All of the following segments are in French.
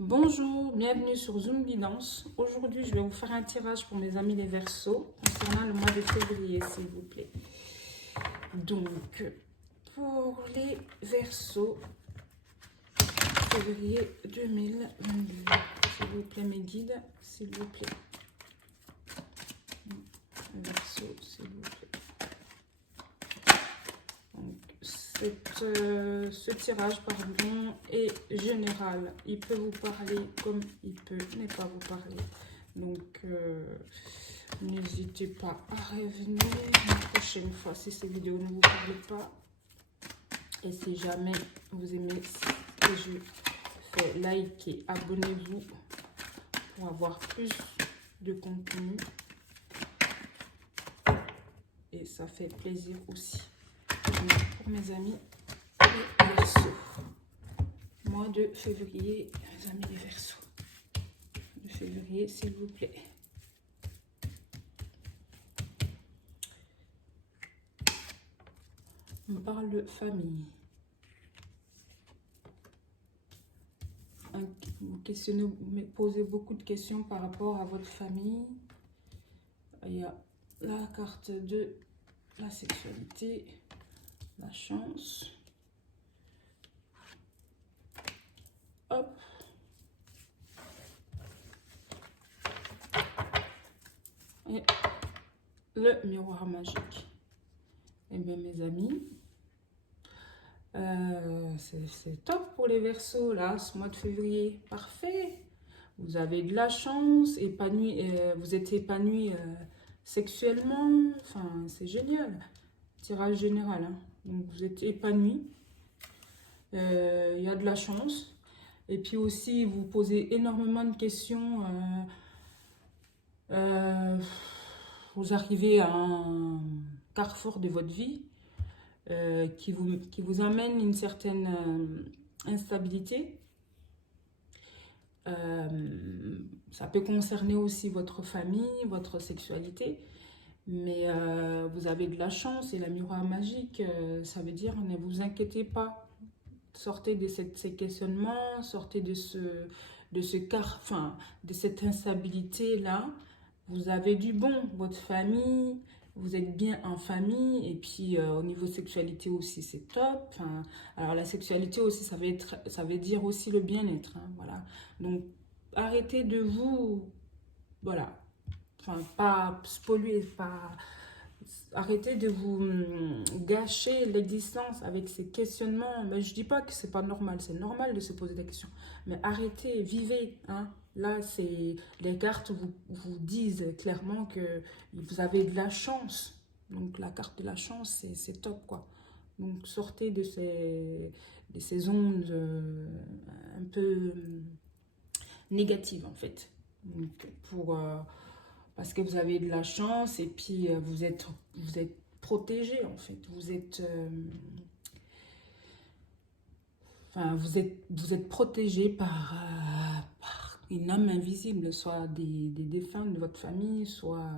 Bonjour, bienvenue sur Zoom Guidance. Aujourd'hui, je vais vous faire un tirage pour mes amis les Verseaux concernant le mois de février, s'il vous plaît. Donc, pour les Verseaux, février 2022. S'il vous plaît, mes guides, s'il vous plaît. Verseaux, s'il vous plaît. Ce tirage, pardon, est général. Il peut vous parler comme il peut ne pas vous parler. Donc, n'hésitez pas à revenir une prochaine fois si ces vidéos ne vous parlent pas. Et si jamais vous aimez ce que je fais, likez, abonnez-vous pour avoir plus de contenu. Et ça fait plaisir aussi. Pour mes amis les Verseaux, mois de février, mes amis les Verseaux, de février, s'il vous plaît. On parle de famille. Vous me posez beaucoup de questions par rapport à votre famille. Il y a la carte de la sexualité, la chance. Hop. Et le miroir magique. Eh bien, mes amis, c'est top pour les Verseaux, là, ce mois de février. Parfait. Vous avez de la chance, vous êtes épanoui sexuellement. Enfin, c'est génial. Tirage général. Hein. Donc, vous êtes épanoui. Il y a de la chance. Et puis aussi, vous posez énormément de questions. Vous arrivez à un carrefour de votre vie qui vous amène une certaine instabilité. Ça peut concerner aussi votre famille, votre sexualité. Mais vous avez de la chance et la miroir magique, ça veut dire ne vous inquiétez pas. Sortez de ces questionnements, sortez de cette instabilité-là. Vous avez du bon, votre famille, vous êtes bien en famille, et puis au niveau sexualité aussi, c'est top. Enfin, alors la sexualité aussi, ça veut dire aussi le bien-être. Hein, voilà. Donc, arrêtez de vous, voilà, enfin, pas polluer, pas... Arrêtez de vous gâcher l'existence avec ces questionnements. Mais je dis pas que c'est pas normal, c'est normal de se poser des questions. Mais arrêtez, vivez. Hein. Là, les cartes vous disent clairement que vous avez de la chance. Donc la carte de la chance, c'est top, quoi. Donc sortez de ces ondes un peu négatives, en fait. Donc, parce que vous avez de la chance et puis vous êtes protégé, en fait. Vous êtes protégé par une âme invisible, soit des défunts de votre famille, soit...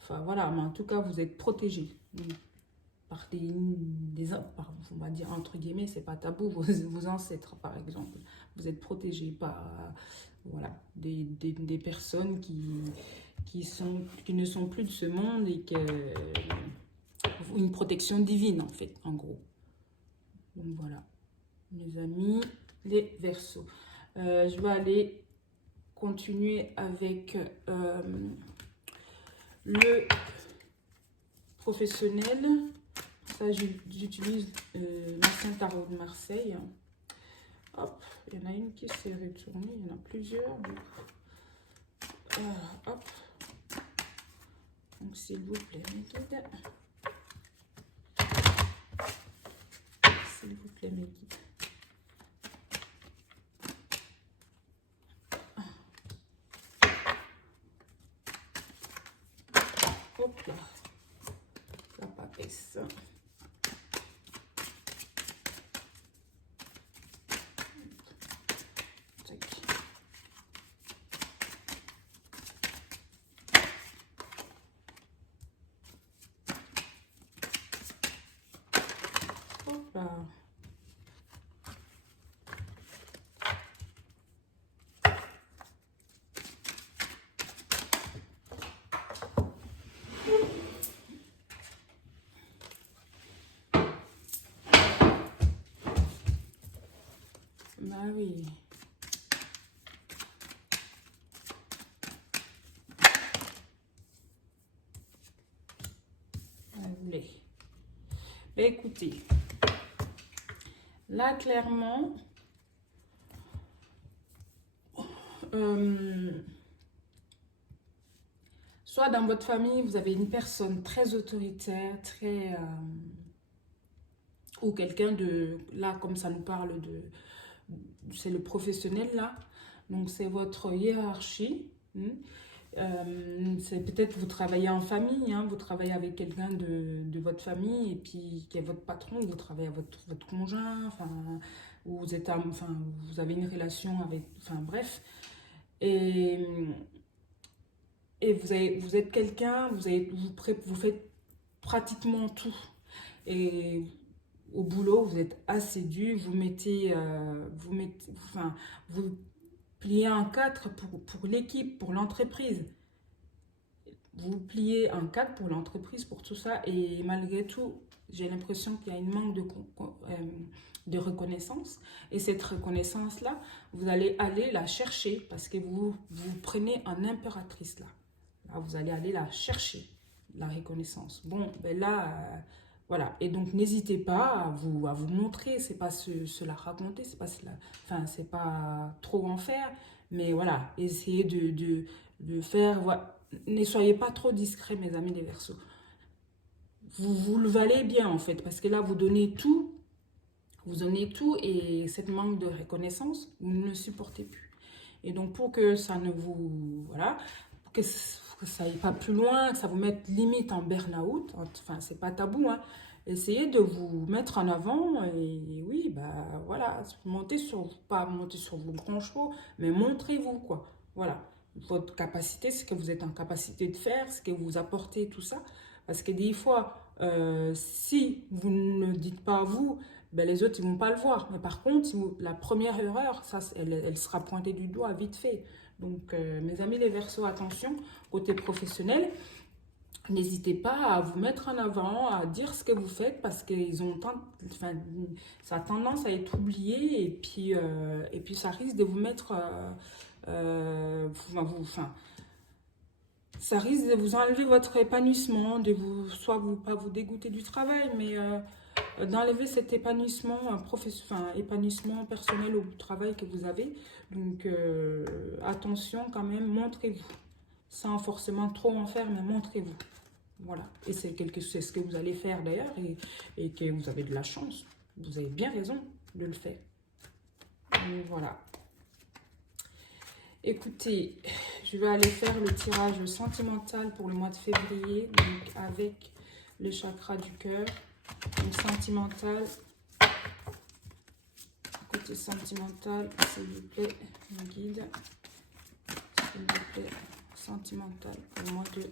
Enfin, voilà, mais en tout cas, vous êtes protégé. Par on va dire, entre guillemets, c'est pas tabou, vos ancêtres, par exemple. Vous êtes protégé par voilà, des personnes qui ne sont plus de ce monde et une protection divine, en fait, en gros. Donc voilà, mes amis, les Verseaux. Je vais aller continuer avec le professionnel. Ça, j'utilise l'ancien tarot de Marseille. Hop, il y en a une qui s'est retournée, il y en a plusieurs. Hop. Donc, s'il vous plaît, mes guides. S'il vous plaît, mes guides. Hop là. La papesse. Hop là. oui. Allez. Ben, écoutez, là, clairement, soit dans votre famille, vous avez une personne très autoritaire, très... ou quelqu'un de... Là, comme ça nous parle de... C'est le professionnel, là. Donc, c'est votre hiérarchie. C'est peut-être vous travaillez en famille, hein, vous travaillez avec quelqu'un de votre famille et puis qui est votre patron, ou vous travaillez avec votre conjoint, enfin, ou vous êtes, enfin, vous avez une relation avec, enfin bref. Et, et vous êtes quelqu'un, vous faites pratiquement tout. Et au boulot, vous êtes assidu, enfin, vous pliez en quatre pour l'équipe, pour l'entreprise. Vous pliez en quatre pour l'entreprise, pour tout ça. Et malgré tout, j'ai l'impression qu'il y a une manque de reconnaissance. Et cette reconnaissance-là, vous allez aller la chercher parce que vous prenez en impératrice là. Là, vous allez aller la chercher, la reconnaissance. Bon, ben là, voilà. Et donc, n'hésitez pas à vous montrer. C'est pas se la raconter, c'est pas enfin, c'est pas trop en faire. Mais voilà, essayez de faire... Voilà. Ne soyez pas trop discrets, mes amis des Verseaux. Vous le valez bien, en fait, parce que là, vous donnez tout et cette manque de reconnaissance, vous ne le supportez plus. Et donc, pour que ça ne vous... Voilà, pour que ça n'aille pas plus loin, que ça vous mette limite en burn-out, enfin, c'est pas tabou, hein. Essayez de vous mettre en avant et oui, bah voilà, pas monter sur vos grands chevaux, mais montrez-vous, quoi. Voilà, votre capacité, ce que vous êtes en capacité de faire, ce que vous apportez, tout ça. Parce que des fois, si vous ne le dites pas à vous, ben les autres, ils ne vont pas le voir. Mais par contre, la première erreur, ça, elle sera pointée du doigt vite fait. Donc, mes amis les Verseaux, attention, côté professionnel, n'hésitez pas à vous mettre en avant, à dire ce que vous faites parce qu'ils ont enfin, ça a tendance à être oublié et puis ça risque de vous mettre, enfin, ça risque de vous enlever votre épanouissement, de vous, soit pas vous dégoûter du travail, mais d'enlever cet épanouissement, épanouissement personnel au travail que vous avez. Donc, attention quand même, montrez-vous. Sans forcément trop en faire, mais montrez-vous. Voilà. Et c'est ce que vous allez faire d'ailleurs et que vous avez de la chance. Vous avez bien raison de le faire. Donc, voilà. Écoutez, je vais aller faire le tirage sentimental pour le mois de février, donc avec le chakra du cœur. Donc sentimental, côté sentimental, s'il vous plaît, mon guide, s'il vous plaît, sentimental pour le mois de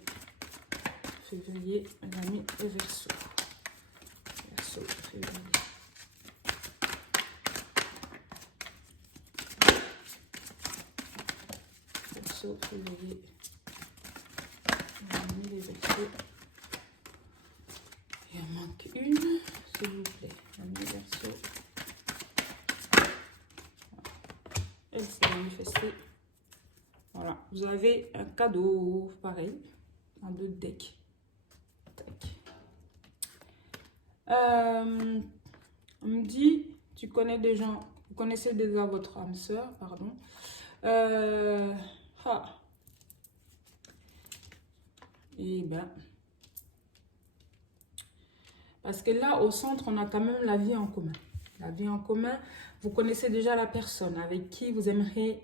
février, mes amis, et Verseau. Verseau, février. Février, les Verseaux. Il en manque une, s'il vous plaît, les Verseaux. Elle s'est manifestée. Voilà, vous avez un cadeau, pareil, un deux decks. On me dit, tu connais des gens, vous connaissez déjà votre âme sœur, pardon. Et ben, parce que là, au centre, on a quand même la vie en commun. La vie en commun, vous connaissez déjà la personne avec qui vous aimeriez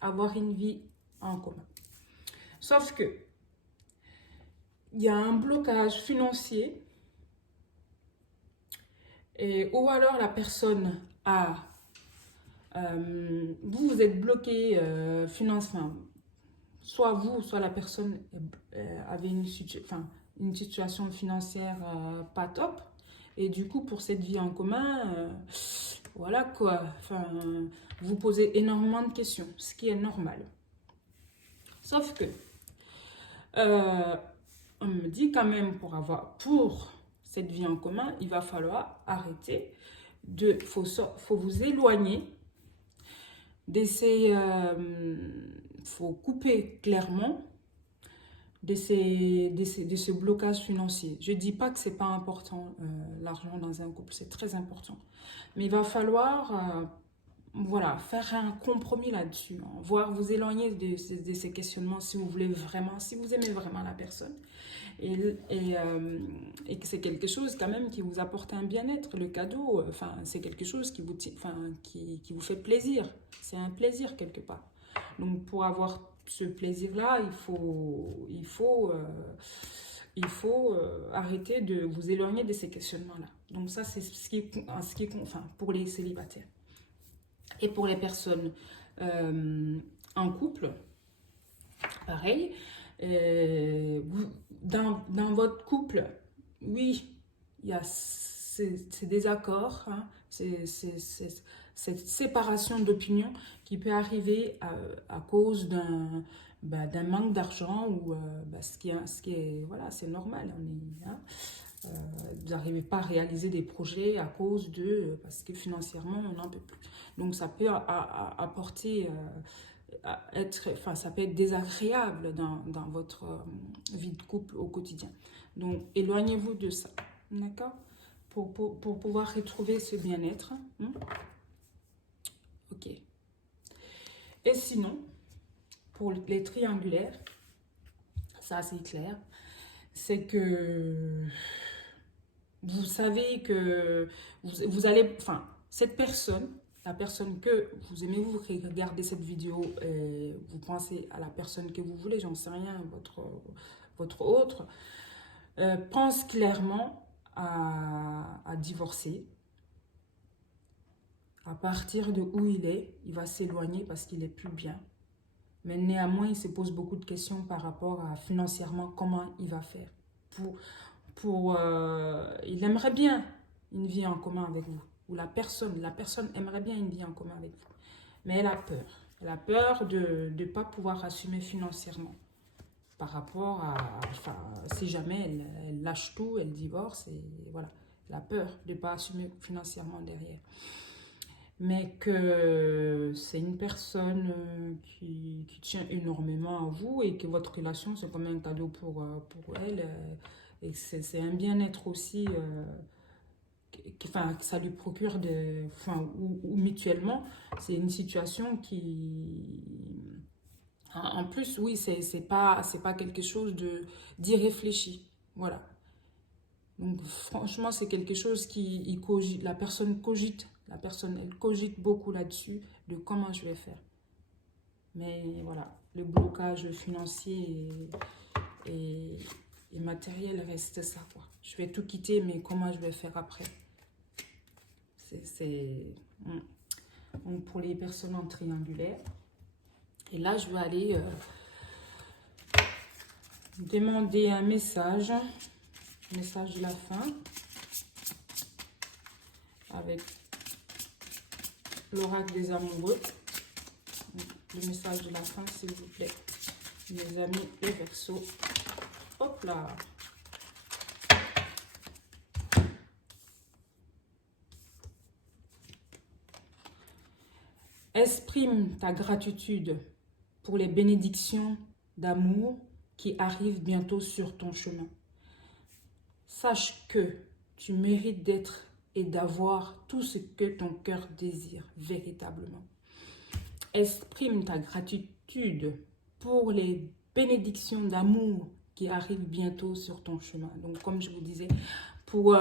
avoir une vie en commun. Sauf que, il y a un blocage financier, ou alors la personne a... vous êtes bloqué financièrement. Soit vous, soit la personne avait une situation financière pas top. Et du coup, pour cette vie en commun, voilà quoi. Enfin, vous posez énormément de questions, ce qui est normal. Sauf que, on me dit quand même pour cette vie en commun, il va falloir arrêter faut vous éloigner d'essayer, faut couper clairement de ce blocage financier. Je ne dis pas que c'est pas important, l'argent dans un couple, c'est très important. Mais il va falloir, voilà, faire un compromis là-dessus, hein, voire vous éloigner de ces questionnements si vous voulez vraiment, si vous aimez vraiment la personne. Et que c'est quelque chose quand même qui vous apporte un bien-être. Le cadeau, enfin, c'est quelque chose qui enfin, qui vous fait plaisir. C'est un plaisir quelque part. Donc pour avoir ce plaisir-là, il faut arrêter de vous éloigner de ces questionnements-là. Donc ça, c'est enfin, pour les célibataires. Et pour les personnes en couple, pareil. Dans votre couple, oui, il y a ces désaccords, hein, cette séparation d'opinion qui peut arriver à cause d'un manque d'argent ou ce qui est, voilà, c'est normal. Vous n'arrivez pas à réaliser des projets à cause parce que financièrement, on n'en peut plus. Donc, ça peut apporter, enfin, ça peut être désagréable dans votre vie de couple au quotidien. Donc, éloignez-vous de ça, d'accord? Pour pouvoir retrouver ce bien-être. Ok. Et sinon, pour les triangulaires, ça c'est clair, c'est que vous savez que vous allez, enfin, cette personne, la personne que vous aimez, vous regardez cette vidéo, vous pensez à la personne que vous voulez, j'en sais rien, votre autre, pense clairement à divorcer. À partir de où il va s'éloigner parce qu'il n'est plus bien. Mais néanmoins, il se pose beaucoup de questions par rapport à financièrement comment il va faire. Il aimerait bien une vie en commun avec vous. Ou la personne aimerait bien une vie en commun avec vous. Mais elle a peur. Elle a peur de ne pas pouvoir assumer financièrement. Par rapport enfin, si jamais elle lâche tout, elle divorce, et voilà. Elle a peur de ne pas assumer financièrement derrière. Mais que c'est une personne qui tient énormément à vous et que votre relation, c'est comme un cadeau pour elle. Et que c'est un bien-être aussi, enfin, que ça lui procure enfin, ou mutuellement, c'est une situation qui... En plus, oui, c'est pas quelque chose d'irréfléchi. Voilà. Donc, franchement, c'est quelque chose qui cogite, la personne cogite. La personne, elle cogite beaucoup là-dessus de comment je vais faire. Mais voilà, le blocage financier et matériel reste ça, quoi. Je vais tout quitter, mais comment je vais faire après? Donc, pour les personnes en triangulaire. Et là, je vais aller demander un message de la fin avec l'oracle des amoureux. Le message de la fin, s'il vous plaît, mes amis et Verseau. Hop là. Exprime ta gratitude pour les bénédictions d'amour qui arrivent bientôt sur ton chemin. Sache que tu mérites d'être et d'avoir tout ce que ton cœur désire véritablement. Exprime ta gratitude pour les bénédictions d'amour qui arrivent bientôt sur ton chemin. Donc, comme je vous disais, pour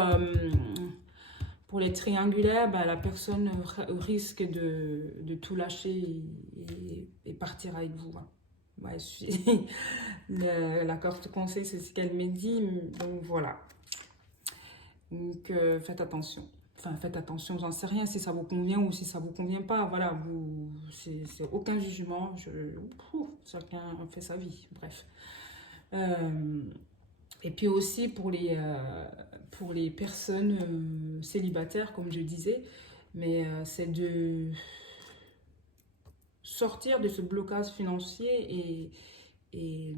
les triangulaires, la personne risque de tout lâcher et partir avec vous. Ouais, la carte conseil, c'est ce qu'elle me dit. Donc, voilà. Donc, faites attention. Enfin, faites attention, j'en sais rien si ça vous convient ou si ça vous convient pas. Voilà, c'est aucun jugement. Chacun fait sa vie. Bref. Et puis aussi pour les personnes célibataires, comme je disais, mais c'est de sortir de ce blocage financier et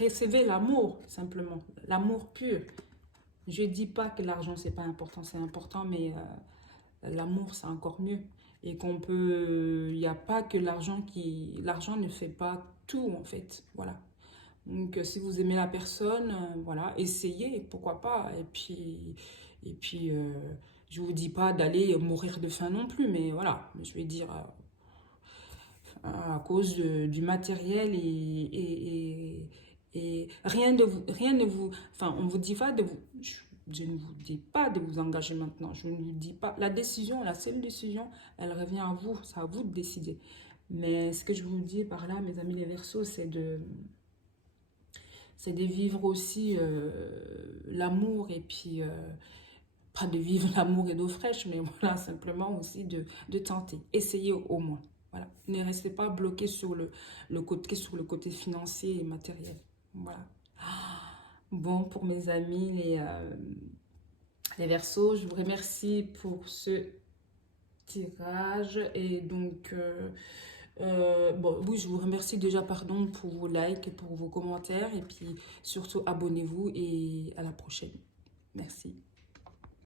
recevoir l'amour, simplement. L'amour pur. Je ne dis pas que l'argent, c'est pas important, c'est important, mais l'amour, c'est encore mieux. et qu'on peut, il n'y a pas que l'argent ne fait pas tout en fait, voilà. Donc si vous aimez la personne, voilà, essayez, pourquoi pas, et puis je vous dis pas d'aller mourir de faim non plus, mais voilà, je vais dire à cause du matériel et rien ne vous, enfin, on vous dit pas de vous, je ne vous dis pas de vous engager maintenant, je ne vous dis pas, la décision, la seule décision, elle revient à vous, c'est à vous de décider. Mais ce que je vous dis par là, mes amis les Verseaux, c'est de vivre aussi l'amour et puis pas de vivre l'amour et d'eau fraîche, mais voilà, simplement aussi de tenter, essayer au moins. Voilà. Ne restez pas bloqué sur le côté financier et matériel. Voilà. Bon, pour mes amis, les Verseaux, je vous remercie pour ce tirage. Et donc, bon, oui, je vous remercie déjà, pardon, pour vos likes et pour vos commentaires. Et puis, surtout, abonnez-vous et à la prochaine. Merci.